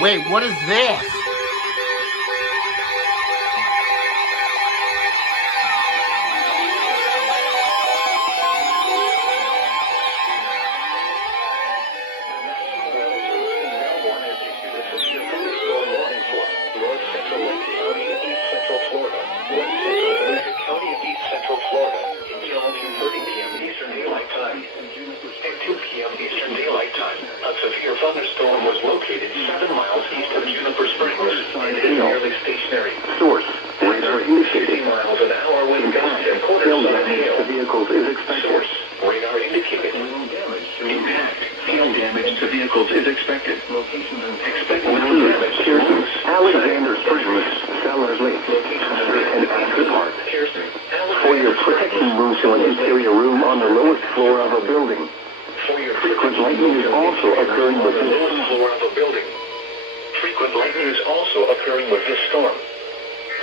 Wait, what is this? A severe thunderstorm was located 7 miles east of Juniper Springs and is nearly stationary. Source, radar indicated. 60 miles an hour with gusts and quarter-size hail. The vehicles is expected. Source, radar indicated. Impact, hail damage to vehicles is expected. Expect wind damage to roofs. Alexander Springs, Sellers Lake, and Astor Park. For your protection, move to an interior room on the lowest floor of a building. Frequent lightning is also occurring with this floor of a building. Frequent lightning is also occurring with this storm.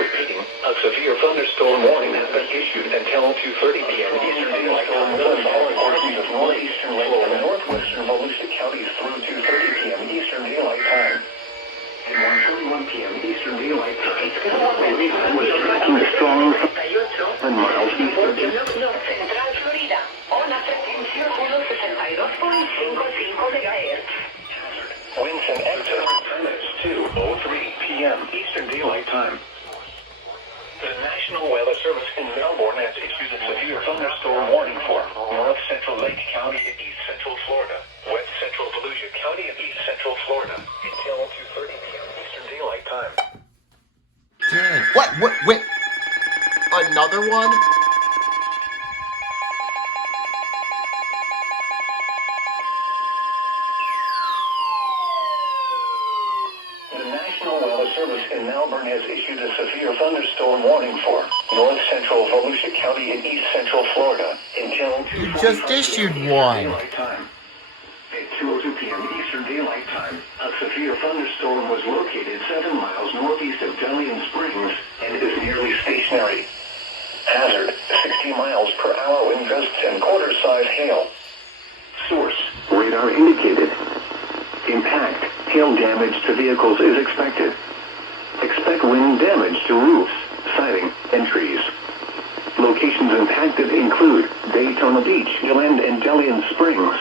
Repeating, a severe thunderstorm warning has been issued until 2:30 p.m. Eastern Daylight Time. Portions of northeastern Lake and northwestern Volusia counties through 2:30 p.m. Eastern Daylight Time. At 1:41 p.m. Eastern Daylight Time, was tracking strong 7 miles east of Central Florida. Una frecuencia 162.55 MHz. winds in excess of 2:03 p.m. Eastern Daylight Time. The National Weather Service in Melbourne has issued a severe thunderstorm warning for North Central Lake County and East Central Florida, West Central Volusia County and East Central Florida until 2:30 p.m. Eastern Daylight Time. Dang. What? Wait. Another one? The National Weather Service in Melbourne has issued a severe thunderstorm warning for North Central Volusia County and East Central Florida until 2:45 You just issued one. Daylight Time. At 2:02 p.m. Eastern Daylight Time, a severe thunderstorm was located 7 miles northeast of Delian Springs and is nearly stationary. Hazard, 60 miles per hour wind gusts and quarter-size hail. Source, radar indicated. Impact, hail damage to vehicles is expected. Expect wind damage to roofs, siding, and trees. Locations impacted include Daytona Beach, Glen, and Delian Springs.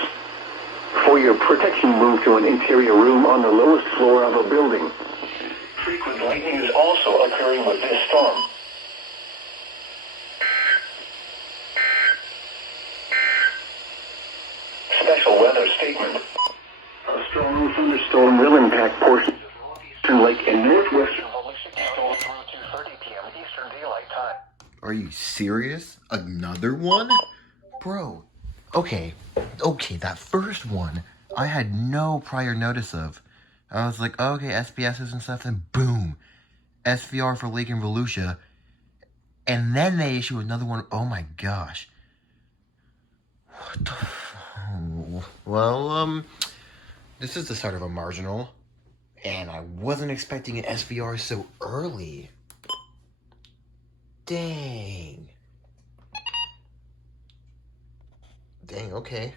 For your protection, move to an interior room on the lowest floor of a building. Frequent lightning is also occurring with this storm. Special weather statement. A strong thunderstorm will impact portions of northeastern Lake and northwestern Volusia County through 2:30 p.m. Eastern Daylight Time. Are you serious? Another one? Bro. Okay, that first one, I had no prior notice of. I was like, oh, okay, SPSs and stuff, and boom, SVR for Lake and Volusia. And then they issue another one. Oh my gosh. What the Well, this is the start of a marginal, and I wasn't expecting an SVR so early. Dang, okay.